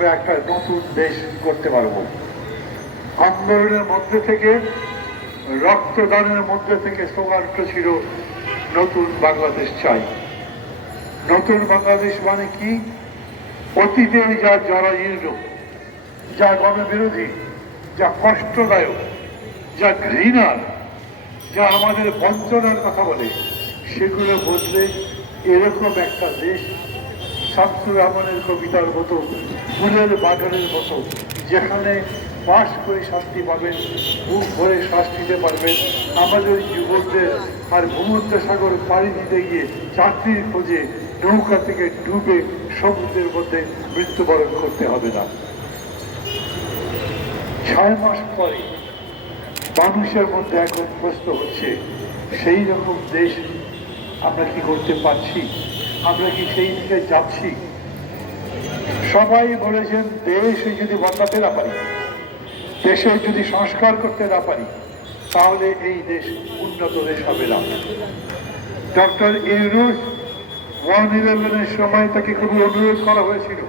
আমরা একটা নতুন দেশ করতে পারব। আন্দোলনের মধ্যে থেকে, রক্তদানের মধ্যে থেকে স্লোগানটা ছিল নতুন বাংলাদেশ চাই। নতুন বাংলাদেশ মানে কি? অতীতে যা জরাজীর্ণ, যা গণবিরোধী, যা কষ্টদায়ক, যা ঘৃণার, যা আমাদের বঞ্চনার কথা বলে, সেগুলো বদলে এরকম একটা দেশ, শামসুর রহমানের কবিতার মতো, ফুলের বাগানের মতো, যেখানে বাস করে শান্তি পাবেন, বুক ভরে শ্বাস নিতে পারবেন। আমাদের যুবকদের আর ভূমধ্য সাগর পাড়ি দিতে গিয়ে চাকরির খোঁজে নৌকা থেকে ডুবে সমুদ্রের মধ্যে মৃত্যুবরণ করতে হবে না। 6 মাস পরে মানুষের মধ্যে এখন প্রশ্ন হচ্ছে, সেই রকম দেশ আমরা কি করতে পারছি? আমরা কি সেই দিকে যাচ্ছি? সবাই বলেছেন, দেশ যদি বদলাতে না পারি, দেশে যদি সংস্কার করতে না পারি, তাহলে এই দেশ উন্নত দেশ হবে না। ডক্টর ইউনূস 1/11-এর সময় তাকে খুবই অনুরোধ করা হয়েছিল,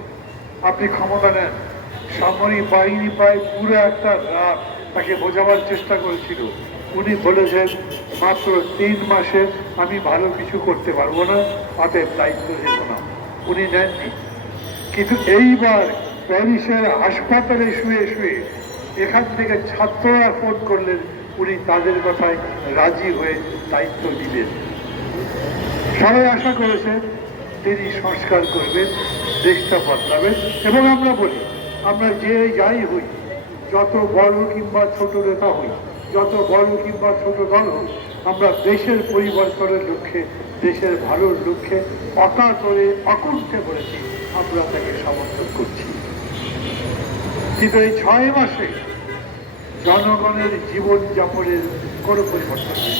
আপনি ক্ষমতা নেন। সামরিক বাহিনী প্রায় পুরো একটা রাত তাকে বোঝাবার চেষ্টা করেছিল। উনি বলেছেন, মাত্র 3 মাসে আমি ভালো কিছু করতে পারবো না, অতএব দায়িত্ব নেব না। উনি নেননি। কিন্তু এইবার প্যারিসের হাসপাতালে শুয়ে শুয়ে এখান থেকে ছাত্ররা ফোন করলেন, উনি তাদের কথায় রাজি হয়ে দায়িত্ব দিলেন। সবাই আশা করেছেন তিনি সংস্কার করবেন, দেশটা বদলাবেন। এবং আমরা বলি, আমরা যে যাই হই, যত বড় কিংবা ছোট নেতা হই, যত বড় কিংবা ছোট দল হোক, আমরা দেশের পরিবর্তনের লক্ষ্যে, দেশের ভালোর লক্ষ্যে অকাতরে অকুণ্ঠে বলেছি, আমরা তাকে সমর্থন করছি। কিন্তু এই 6 মাসে জনগণের জীবনযাপনের কোনো পরিবর্তন নেই।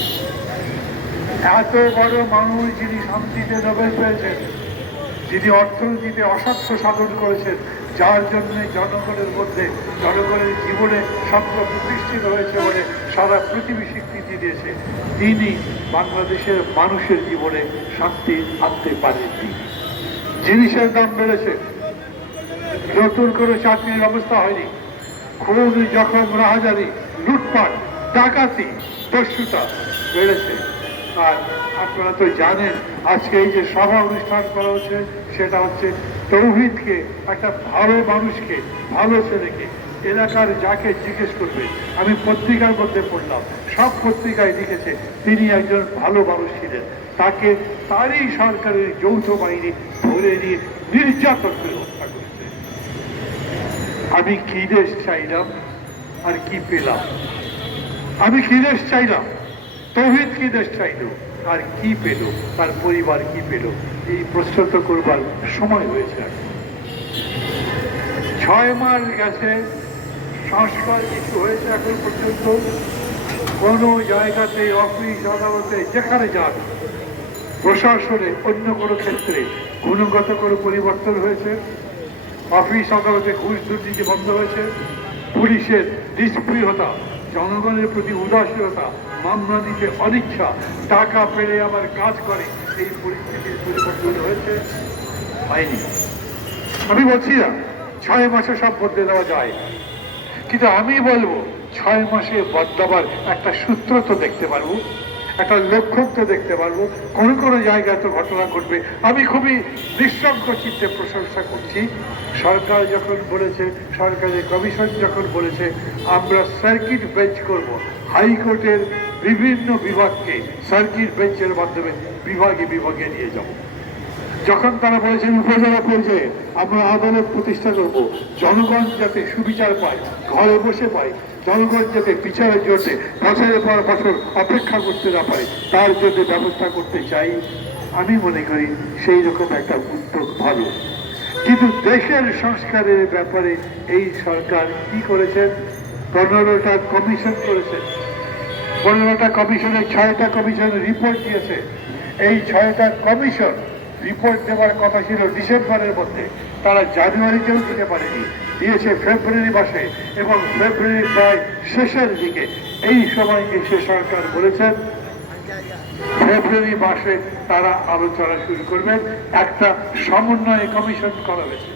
এত বড় মানুষ যিনি শান্তিতে নোবেল পেয়েছেন, যিনি অর্থনীতিতে অসাধ্য সাধন করেছেন, যার জন্য জনগণের মধ্যে, জনগণের জীবনে সত্য প্রতিষ্ঠিত হয়েছে বলে সারা পৃথিবী স্বীকৃতি দিয়েছে, তিনি বাংলাদেশের মানুষের জীবনে শান্তি আনতে পারেননি। জিনিসের দাম বেড়েছে, নতুন করে চাকরির ব্যবস্থা হয়নি, খুন, জখম, রাহাজানি, লুটপাট, ডাকাতি, দস্যুতা বেড়েছে। আর আপনারা তো জানেন, আজকে এই যে সভা অনুষ্ঠান করা হচ্ছে, সেটা হচ্ছে তৌহিদকে, একটা ভালো মানুষকে, ভালো ছেলেকে, এলাকার যাকে জিজ্ঞেস করবে। আমি পত্রিকার মধ্যে পড়লাম, সব পত্রিকায় লিখেছে তিনি একজন ভালো মানুষ ছিলেন। তাকে তারই সরকারের যৌথ বাহিনী ধরে নিয়ে নির্যাতন করে হত্যা করেছে। আমি কি দেশ চাইলাম আর কি পেলাম? আমি কি দেশ চাইলাম, তৌহিদ কি দেশ চাইল আর কি পেল, তার পরিবার কি পেল? এই প্রশ্ন তো করবার সময় হয়েছে। 6 মাস গেছে, সংস্কার কিছু হয়েছে এখন পর্যন্ত? কোনো জায়গাতে, অফিস আদালতে, যেখানে যান, প্রশাসনে, অন্য কোনো ক্ষেত্রে গুণগত কোনো পরিবর্তন হয়েছে? অফিস আদালতে ঘুষ দুর্নীতি বন্ধ হয়েছে? পুলিশের নিষ্ক্রিয়তা, জনগণের প্রতি উদাসীনতা, মামলা দিতে অনিচ্ছা, টাকা পেলে আবার কাজ করে, এই পরিস্থিতির পরিবর্তন হয়েছে? হয়নি। আমি বলছি না 6 মাসে সব বদলে দেওয়া যায়, কিন্তু আমি বলবো 6 মাসে বদলাবার একটা সূত্র তো দেখতে পারবো, একটা লক্ষণ তো দেখতে পারবো। কোনো কোনো জায়গায় তো ঘটনা ঘটবে। আমি খুবই নিঃসঙ্গ চিত্তে প্রশংসা করছি, সরকার যখন বলেছে, সরকারের কমিশন যখন বলেছে আমরা সার্কিট বেঞ্চ করব, হাইকোর্টের বিভিন্ন বিভাগকে সার্কিট বেঞ্চের মাধ্যমে বিভাগে বিভাগে নিয়ে যাব। যখন তারা বলেছেন উপজেলা পর্যায়ে আমরা আদালত প্রতিষ্ঠা করব, জনগণ যাতে সুবিচার পায়, ঘরে বসে পায়, জনগণ যাতে বিচারের জন্য বছরের পর বছর অপেক্ষা করতে না পারে, তার জন্য ব্যবস্থা করতে চাই। আমি মনে করি সেই রকম একটা উদ্যোগ ভালো। কিন্তু দেশের সংস্কারের ব্যাপারে এই সরকার কি করেছেন? 15টা কমিশন করেছেন। 15টা কমিশনের 6টা কমিশনের রিপোর্ট দিয়েছে। এই 6টা কমিশন রিপোর্ট দেওয়ার কথা ছিল ডিসেম্বরের মধ্যে, তারা জানুয়ারিতেও দিতে পারেনি, দিয়েছে ফেব্রুয়ারি মাসে, এবং ফেব্রুয়ারি প্রায় শেষের দিকে। এই সময় এসে সরকার বলেছেন ফেব্রুয়ারি মাসে তারা আলোচনা শুরু করবেন, একটা সমন্বয় কমিশন করা হয়েছে।